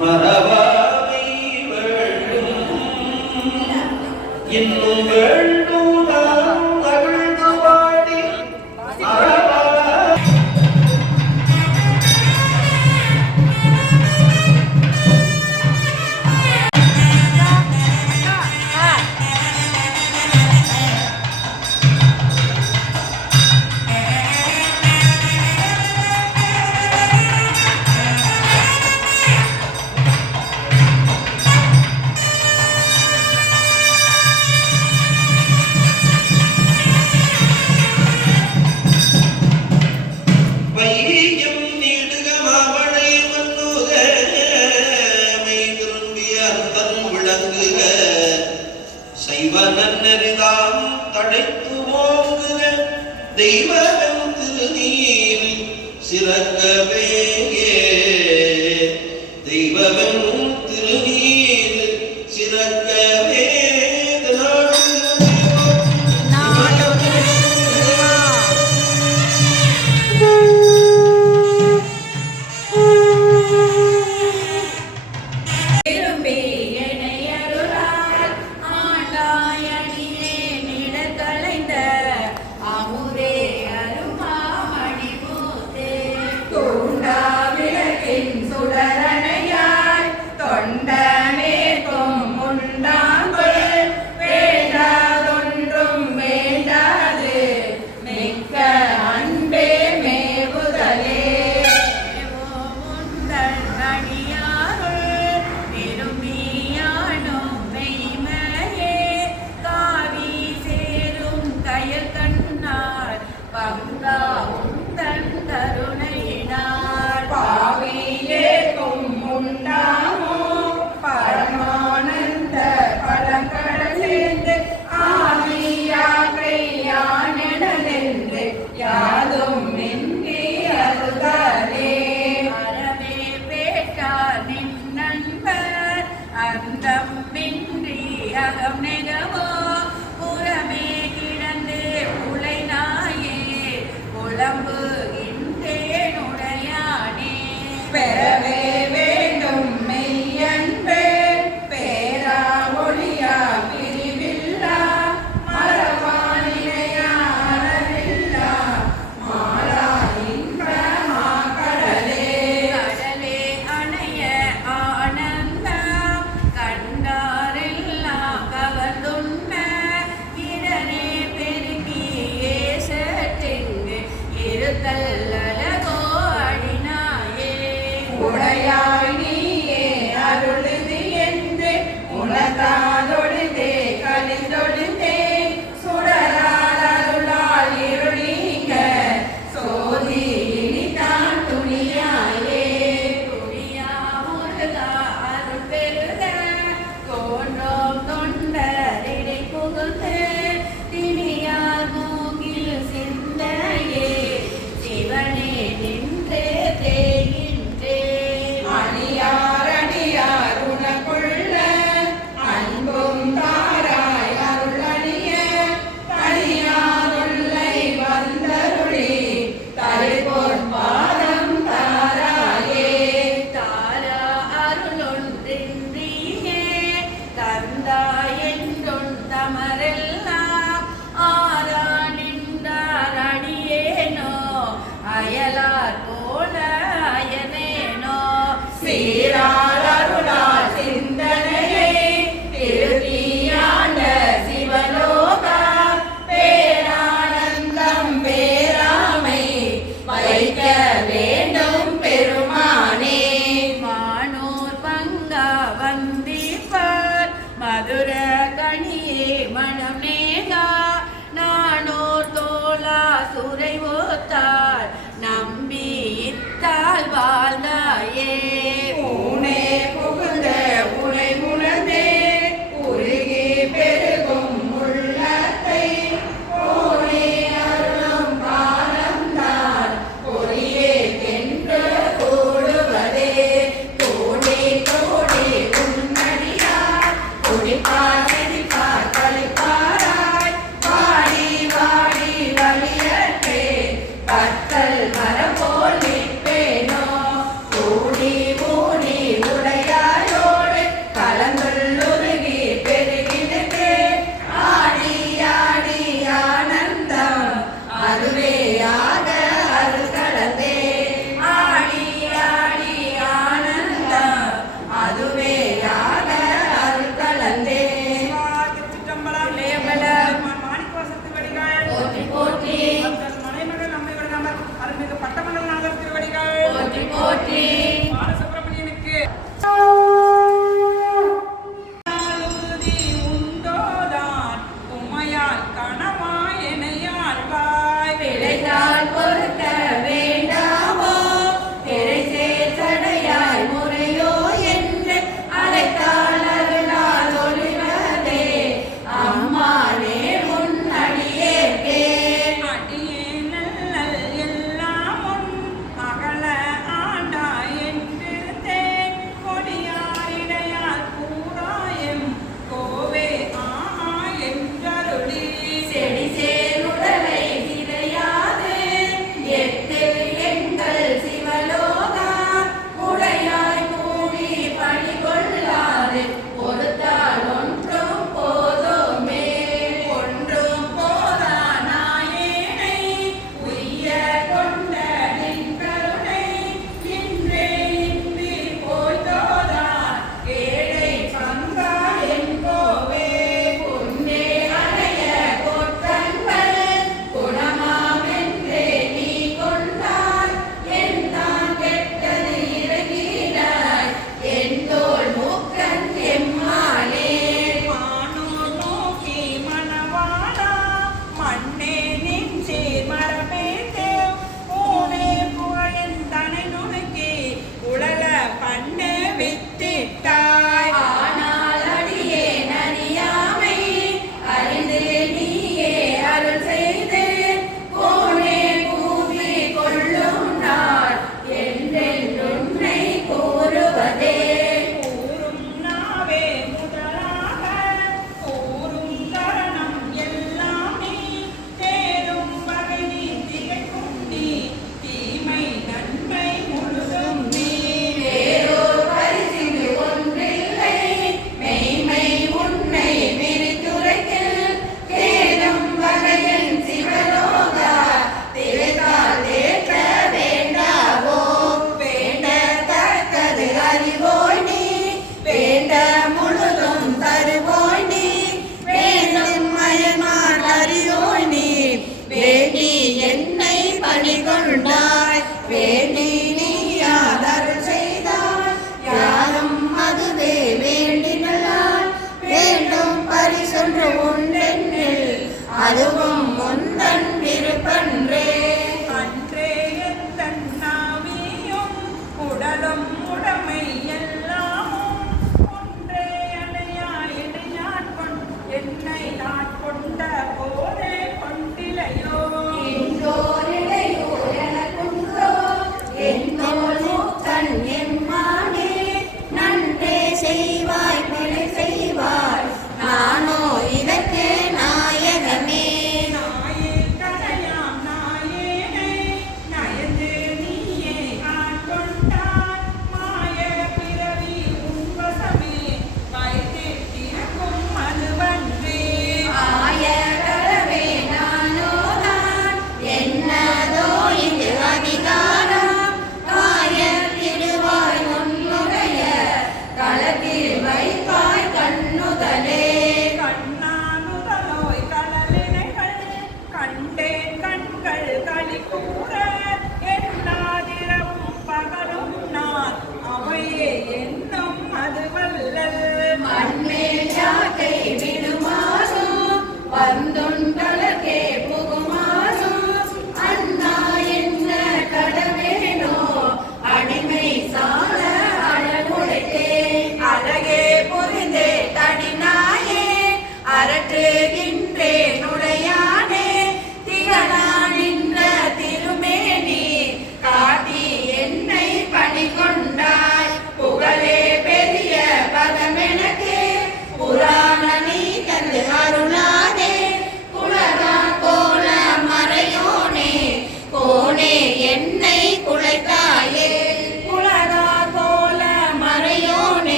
மரப சிவ நன்னறிதாம் தடைத்து ஓங்குக. தெய்வம் திருநீர் சிறக்கவே கொடுத்தாள் நம்பி இத்தாள் வாழ்ந்தாயே.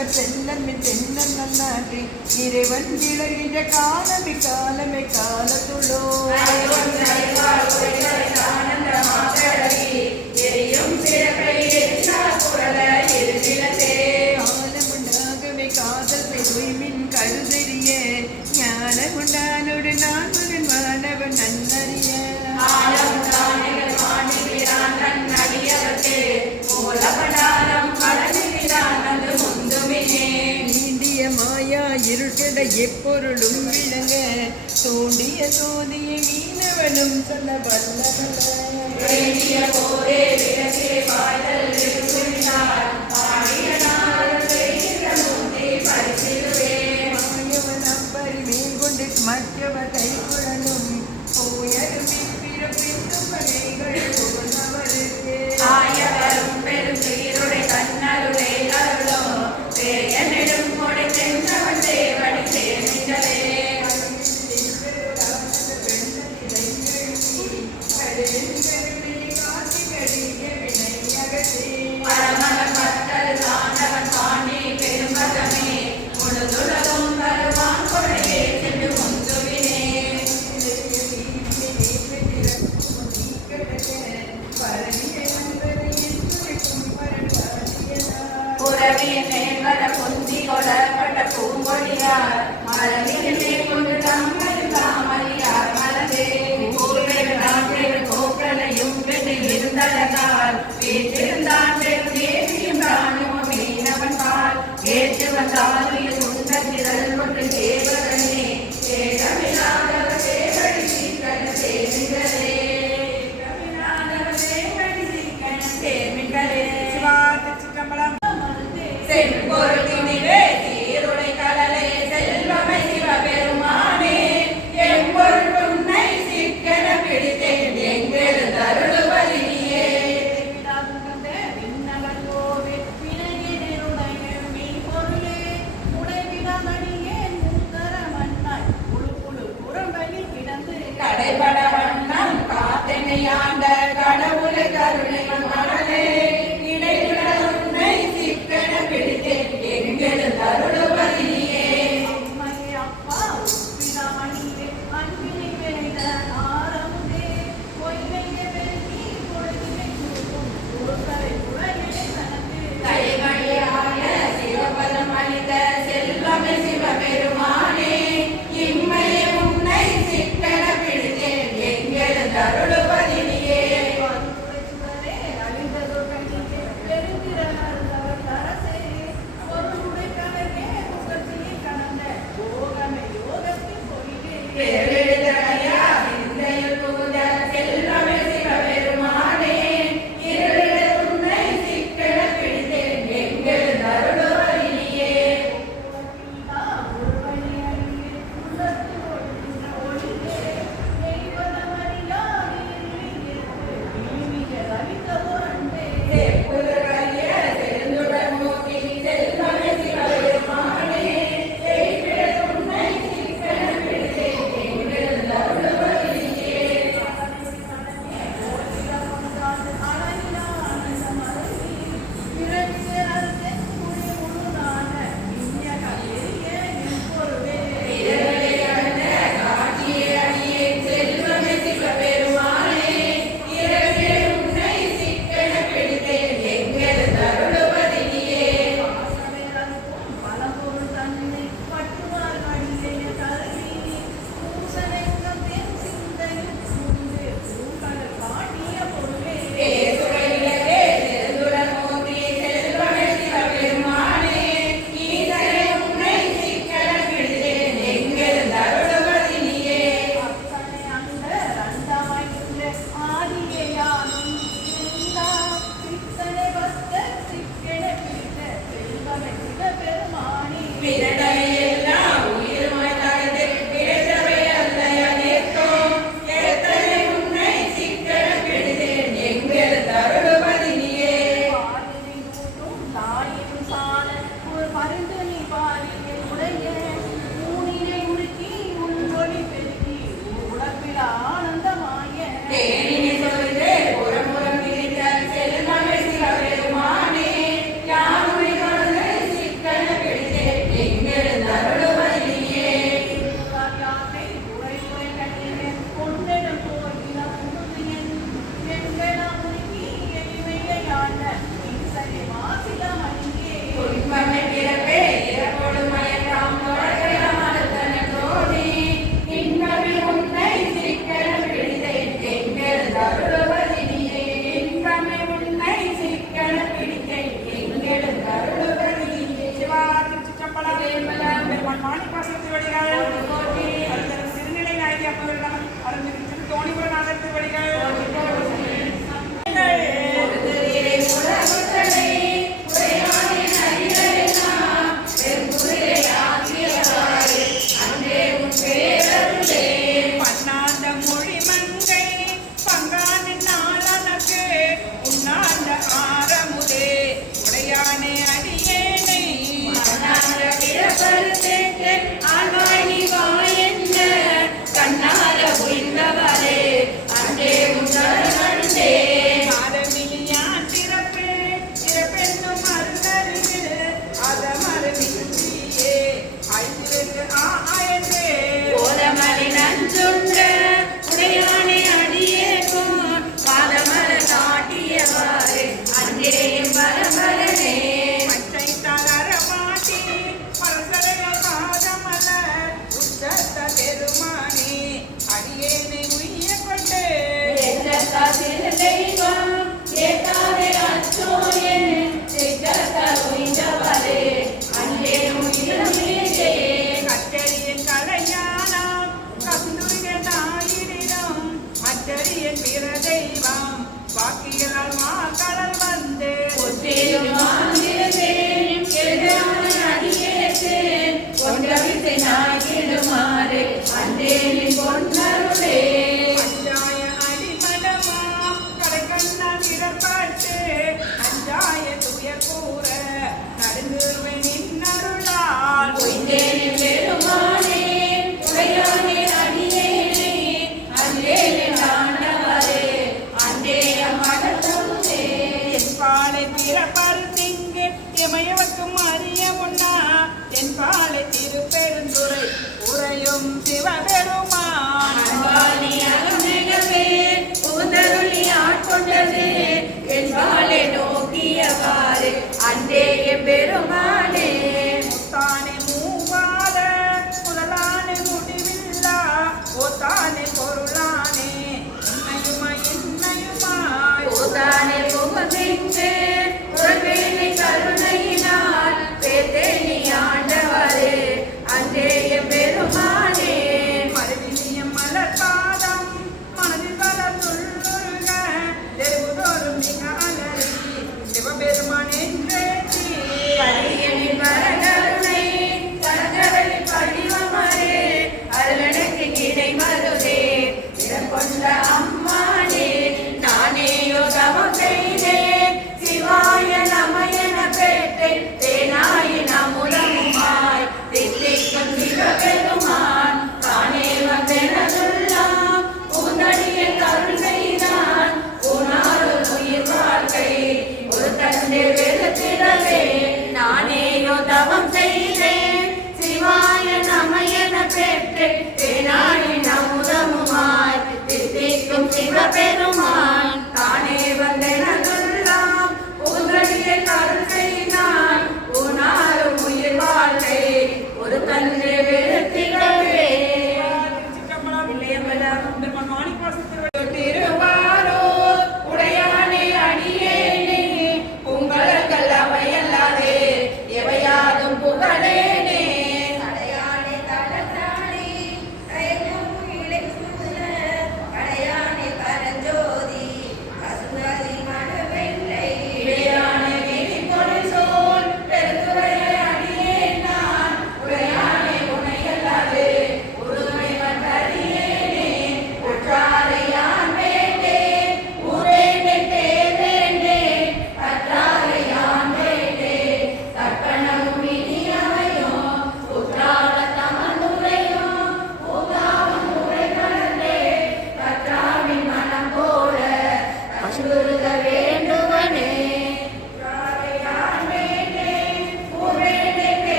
நல்லவர் செல்லமே தென்னன் நன்னாற்றி இறைவன் விளர்கின்ற காலமே காலமே காலத்துள்ளோ take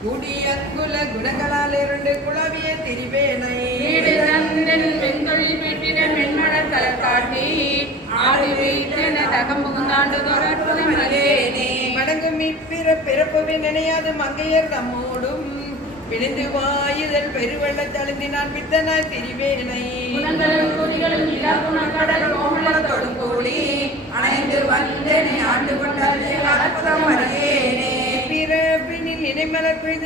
குடிய குல குணங்களால் இருந்து குழவிய திரிவேனை வீடு தந்தன் மென்தொழில் மடங்கும் இப்பிற பிறப்பவே நினையாது மங்கையர் தம்மோடும் பிணைந்து வாயுதல் பெருவள்ள தழுந்தி நான் பித்தனாய் திரிவேனை குடிகளும் இலகுண கடல் அணைந்து வந்தனை ஆண்டு கொண்டால் வரையே tienen mala cuenta.